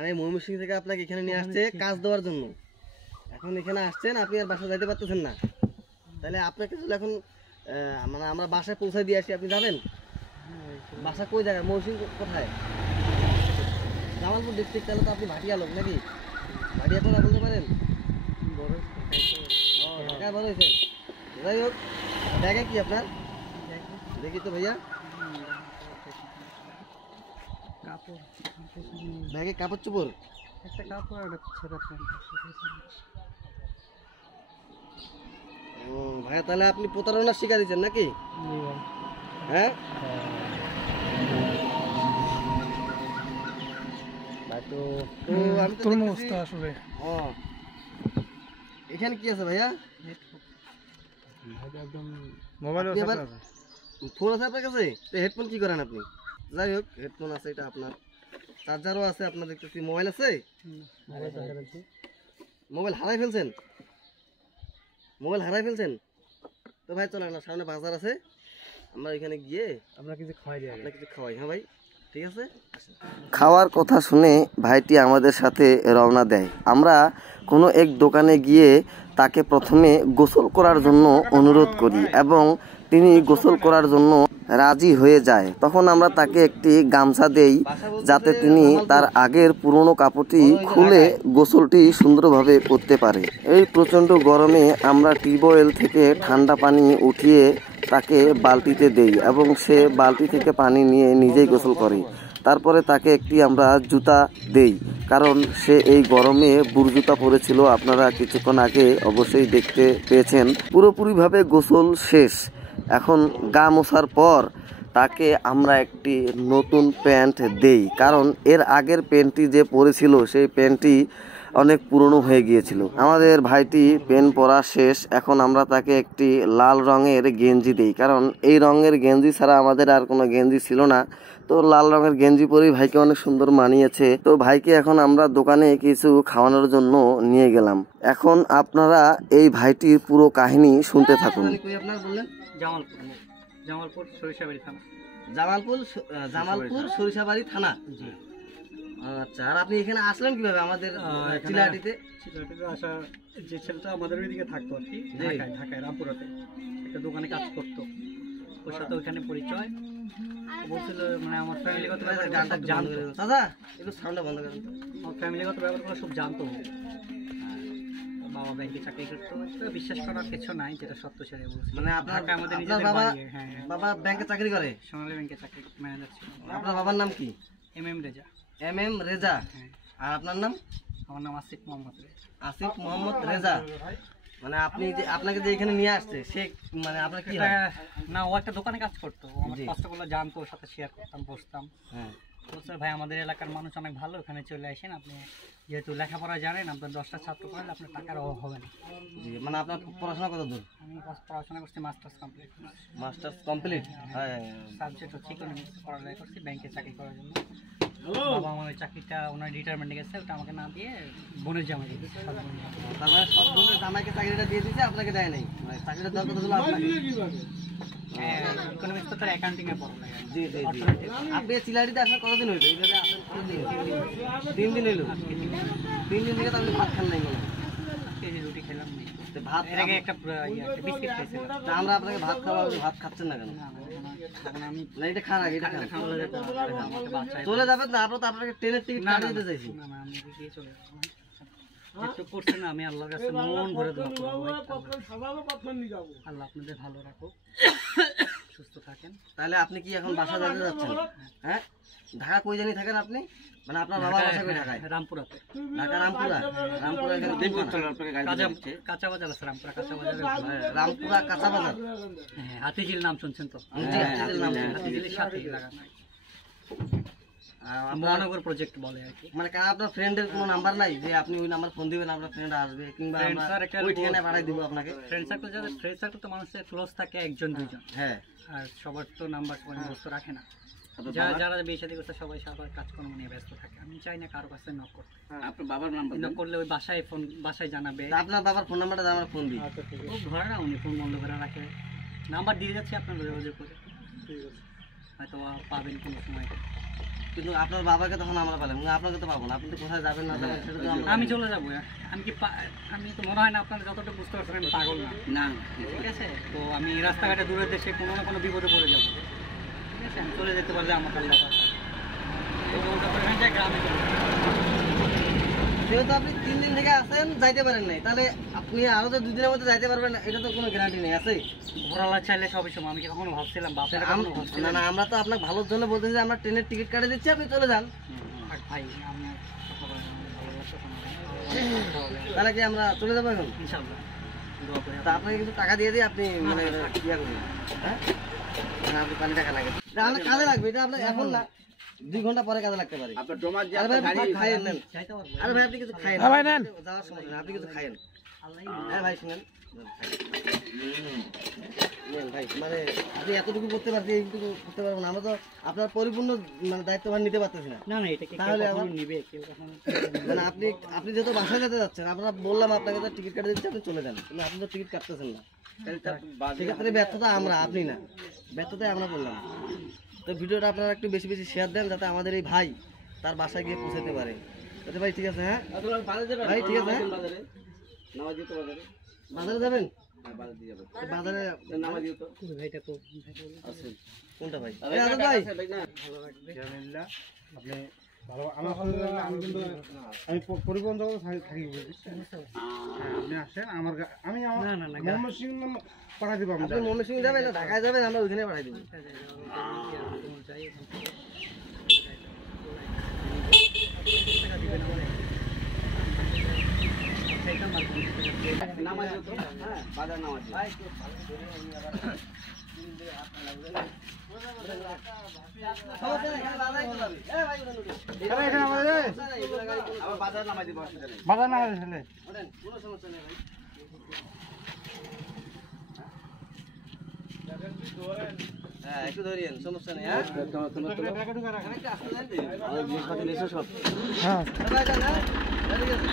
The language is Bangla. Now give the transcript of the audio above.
মানে ময়মনসিংহ থেকে আপনাকে এখানে নিয়ে আসছে কাজ দেওয়ার জন্য। এখন এখানে আসছেন, আপনি আর বাসা যাইতে পারতেছেন না, তাহলে আপনাকে যদি এখন মানে আমরা বাসায় পৌঁছে দিয়ে আসি, আপনি যাবেন? বাসা কোন জায়গায়? ময়মনসিংহ কোথায়? জামালপুর ডিস্ট্রিক্ট। তাহলে তো আপনি ভাটিয়া লোক নাকি? ভাটিয়া কথা বলতে পারেন? ঢাকায় বড় হয়েছেন। যাই হোক, ব্যাগে কি আপনার? দেখি তো ভাইয়া, ব্যাগে কাপড় চোপড়, একটা কাপড় আর একটা ছেঁড়া প্যান্ট। ও ভাইয়া, তাহলে আপনি প্রতারণার শিকার দিচ্ছেন নাকি? হ্যাঁ ভাই, তো আমি তো দেখতেছি আসলে। ও এখানে কি আছে ভাইয়া? মোবাইল আছে, ফোন আছে আপনার কাছে? তো হেডফোন কি করেন আপনি? যাই হোক, হেডফোন আছে, এটা আপনার। চার্জারও আছে আপনার, দেখতেছি। মোবাইল আছে? মোবাইল হারাই ফেলছেন? মোবাইল হারাই ফেলছেন? তো ভাই চলেন না, সামনে বাজার আছে, আমরা এখানে গিয়ে আপনার কিছু খাওয়াই দিই, আপনার কিছু খাওয়াই। হ্যাঁ ভাই, ঠিক আছে। খাওয়ার কথা শুনে ভাইটি আমাদের সাথে রওনা দেয়। আমরা কোনো এক দোকানে গিয়ে তাকে প্রথমে গোসল করার জন্য অনুরোধ করি এবং তিনি গোসল করার জন্য রাজি হয়ে যায়। তখন আমরা তাকে একটি গামছা দেই যাতে তিনি তার আগের পুরনো কাপড়টি খুলে গোসলটি সুন্দরভাবে করতে পারে। এই প্রচণ্ড গরমে আমরা টিউবওয়েল থেকে ঠান্ডা পানি উঠিয়ে তাকে বালতিতে দেই এবং সে বালতি থেকে পানি নিয়ে নিজেই গোসল করে। তারপরে তাকে একটি আমরা জুতা দেই, কারণ সে এই গরমে বুট জুতা পরেছিল। আপনারা কিছুক্ষণ আগে অবশ্যই দেখতে পেয়েছেন। পুরোপুরিভাবে গোসল শেষ। এখন গা মোছার পর তাকে আমরা একটি নতুন প্যান্ট দেই, কারণ এর আগের প্যান্টটি যে পরেছিল সেই প্যান্টটি অনেক পুরনো হয়ে গিয়েছিল। আমাদের ভাইটি প্যান্ট পরা শেষ। এখন আমরা তাকে একটি লাল রঙের গেঞ্জি দিই, কারণ এই রঙের গেঞ্জি ছাড়া আমাদের আর কোনো গেঞ্জি ছিল না। তো লাল রঙের গেঞ্জি পরেই ভাইকে অনেক সুন্দর মানিয়েছে। তো ভাইকে এখন আমরা দোকানে কিছু খাওয়ানোর জন্য নিয়ে গেলাম। এখন আপনারা এই ভাইটির পুরো কাহিনী শুনতে থাকুন। জামালপুর সরিষাবাড়ি থানা। জামালপুর সরিষাবাড়ি থানা। আচ্ছা, আর আপনি এখানে আসলেন কিভাবে আমাদের চিলাহাটিতে? চিলাহাটিতে আসা, যে ছেলেটা আমাদের ওইদিকে থাকতো আর কি, ঢাকায় রামপুরাতে একটা দোকানে কাজ করতো, ওর সাথে ওইখানে পরিচয়। বলছিল মানে আমার ফ্যামিলিগত ব্যাপার জানতো। দাদা একটু সাউন্ডটা বন্ধ করেন। আমার ফ্যামিলিগত ব্যাপারগুলো সব জানতো। বাবা ব্যাংকে চাকরি করতো, বিশ্বাস করার কিছু নাই, যেটা সত্য সেটাই বলছি। মানে আপনার বাবা ব্যাংকে চাকরি করে? সোনালী ব্যাংকে চাকরি ম্যানেজার ছিল। আপনার বাবার নাম কি? MM রেজা। MM রেজা। আর আপনার নাম? আমার নাম আসিফ মোহাম্মদ রেজা। আসিফ মোহাম্মদ রেজা। মানে আপনি যে আপনাকে যে এখানে নিয়ে আসছে সে মানে আপনার কি হয়? না, ও একটা দোকানে কাজ করতো, আমার কষ্টগুলো জানতো, ওর সাথে শেয়ার করতাম, বসতাম। হ্যাঁ, বলছে ভাই আমাদের এলাকার মানুষ অনেক ভালো, এখানে চলে আসেন, আপনি যেহেতু লেখাপড়া জানেন, আপনার 10টা ছাত্র পড়লে আপনার টাকার অভাব হবে না। জি, মানে আপনার পড়াশোনা কত দূর? আমি পড়াশোনা করছি মাস্টার্স কমপ্লিট। Masters complete? হ্যাঁ, সাবজেক্ট হচ্ছে ইকোনমিক্স পড়ালেখা করছি ব্যাংকে চাকরি করার জন্য। বাবা আমার ওই চাকরিটা ওনার রিটায়ারমেন্টে গেছে, ওটা আমাকে না দিয়ে বোনের জামাই দিয়ে দিচ্ছে। তার মানে সব বোনের জামাইকে চাকরিটা দিয়ে দিচ্ছে, আপনাকে দেয় নাই? চাকরিটা দেওয়ার কথা ছিল আপনাকে। ইকোনমিক্স তো তার অ্যাকাউন্টিং এ পড়া লাগে। জি জি জি। আপনি চিলাহাটিতে আসার কতদিন হইলো? এইভাবে আসেন কতদিন? 3 দিন হইলো। 3 দিন থেকে তো আপনি ভাত খান নাই? কেজি রুটি খেলাম না, ভাত এর আগে একটা বিস্কিট খাইছিলাম। আমরা আপনাকে ভাত খাওয়াবো, ভাত খাচ্ছেন না কেন? আমি না, এটা খান আগে, এটা খান। চলে যাবেন না? আমরা তো আপনাকে ট্রেনের টিকিট কাটিয়ে দিতে চাইছি। না না, আমি গিয়ে চলে যাবো। একটু করছে না, আমি আল্লাহর কাছে মন ভরে দোয়া করবো, আল্লাহ আপনাদের ভালো রাখুক, সুস্থ থাকেন। তাহলে আপনি কি এখন বাসা যেতে যাচ্ছেন? হ্যাঁ, ঢাকা কই জানি থাকেন আপনি? মানে আপনার বাবা বাসা কই? ঢাকায় রামপুরাতে। ঢাকা রামপুরা? রামপুরা এখানে কাঁচা বাজার আছে, রামপুরা কাঁচা বাজার। রামপুরা কাঁচা বাজার। হ্যাঁ, হাতিঝিল নাম শুনছেন তো? হাতিঝিলের সাথে লাগানো মহানগর প্রজেক্ট বলে আর কি। মানে আপনার ফ্রেন্ডের কোনো নাম্বার নাই যে আপনি ওই নাম্বার ফোন দিবেন, আপনার ফ্রেন্ড আসবে, কিংবা ওই ঠিকানায় পাঠাই দিব আপনাকে? ফ্রেন্ড সার্কেল, যাদের ফ্রেন্ড সার্কেল তো মানুষের ক্লোজ থাকে 1 2 জন। হ্যাঁ, আর সবার তো নাম্বার মুখস্থ রাখে না। যারা বিয়ে শাদী করতে সবাই সবার কাজকর্ম নিয়ে ব্যস্ত থাকে। আমি চাই না কারো কাছে নক করতে। আপনার বাবার নাম্বার নক করলে ওই বাসায় জানাবে। আপনার বাবার ফোন নাম্বারটা আমরা ফোন দিই। ও ঘরে না, উনি ফোন বন্ধ করে রাখে। নাম্বার দিয়ে যাচ্ছি, আপনার যোগাযোগ করে। ঠিক আছে, হয়তো পাবেন কোনো সময়। কিন্তু আপনার বাবাকে তখন আমরা পেলাম, কিন্তু আপনাকে তো পাবো না। আপনি তো কোথায় যাবেন না যাবেন সেটা তো আমরা আমি চলে যাবো। আমি তো মনে হয় না আপনারা যতটুকু বুঝতে পারছেন আমি পাগল না। না ঠিক আছে, তো আমি রাস্তাঘাটে দূরের দেশে কোনো না কোনো বিপদে পড়ে যাবো। ঠিক আছে, আমি চলে যেতে পারলে আমার আল্লাহ পাক। তো বলতে পারেন যে গ্রামে চলে যাবো। যেহেতু আপনি 3 দিন থেকে আছেন, যাইতে পারেন নাই, তাহলে আপনি আরো যে 2 দিনের মধ্যে যাইতে পারবেন এটা তো কোনো গ্যারান্টি নেই, আছে? ঘোরালা চাইলে সবই সময়। আমি কি কখনো ভাবছিলাম বাপের কখনো না ভাবছিলাম না, আমরা তো আপনাকে ভালোর জন্য বলতেছি যে আমরা ট্রেনের টিকিট কাটে দিচ্ছি, আপনি চলে যান। থাক ভাই, আমি আর কথা বলবো না, ভালো লাগছে না। তাহলে কি আমরা চলে যাবো এখন? ইনশাআল্লাহ দোয়া করি। তা আপনাকে কিছু টাকা দিয়ে দিই, আপনি মানে ইয়া করুন, হ্যাঁ? মানে আপনি পানি টাকা লাগে, এটা আপনার কাজে লাগবে, এটা আপনার এখন না 2 ঘন্টা পরে কাজে লাগতে পারে। আপনার জমা যে আরে ভাই, আপনার আপনি গাড়ি খাইয়েন নেন। যাইতে পারবো। আরে ভাই, আপনি কিছু খাইয়েন, ভাই নেন। যাওয়ার সময় নেই, আপনি কিছু খাইয়েন। আল্লাহ হ্যাঁ ভাই, শুনেন, নেন ভাই, মানে আপনি এতটুকু করতে পারছি, এইটুকু করতে পারবো না। আমরা তো আপনার পরিপূর্ণ মানে দায়িত্বভার নিতে পারতেছি না। না না, এটা কি তাহলে কেউ কখনো আবার- নিবে? কেউ কখনো মানে আপনি যেহেতু বাসায় যেতে যাচ্ছেন, আমরা বললাম আপনাকে তো টিকিট কাটে দিচ্ছি, আপনি চলে যান, কিন্তু আপনি তো টিকিট কাটতেছেন না। সেক্ষেত্রে ব্যর্থতা আমরা, আপনি না, ব্যর্থতাই আমরা বললাম। তো ভিডিওটা আপনারা একটু বেশি বেশি শেয়ার দেন, যাতে আমাদের এই ভাই তার বাসায় গিয়ে পৌঁছাতে পারে। যাতে ভাই, ঠিক আছে? হ্যাঁ ভাই, ঠিক আছে? হ্যাঁ? বাজারে যাবেন? বাজারে ভাইটা তো কোনটা ভাই? এই আজাদ ভাই, আপনি ভালো আমার ভালো লাগলে আমি কিন্তু আমি পরিবহন জগতে থাকি বুঝছেন? হ্যাঁ, আপনি আসেন আমার আমি আমার না, না, না, মোহাম্মদ সিং পাঠা দিব আমি আপনি ময়মনসিংহ যাবেন না ঢাকায় যাবেন, আমরা ওইখানে পাঠাই দেবো। সমস্যা নেই, এখানে বাজারে চলে যাবে। এই ভাই, উঠেন, উঠেন। আরে এখানে আমাদের সমস্যা নেই, এগুলো গাড়ি কোনো- বাজার না ছেলে ওঠেন, কোনো সমস্যা নেই ভাই। হ্যাঁ, একটু ধরিয়েন, সমস্যা নেই। হ্যাঁ, একটু আসতে দেন। হ্যাঁ ভাই, যান, হ্যাঁ? ঠিক আছে।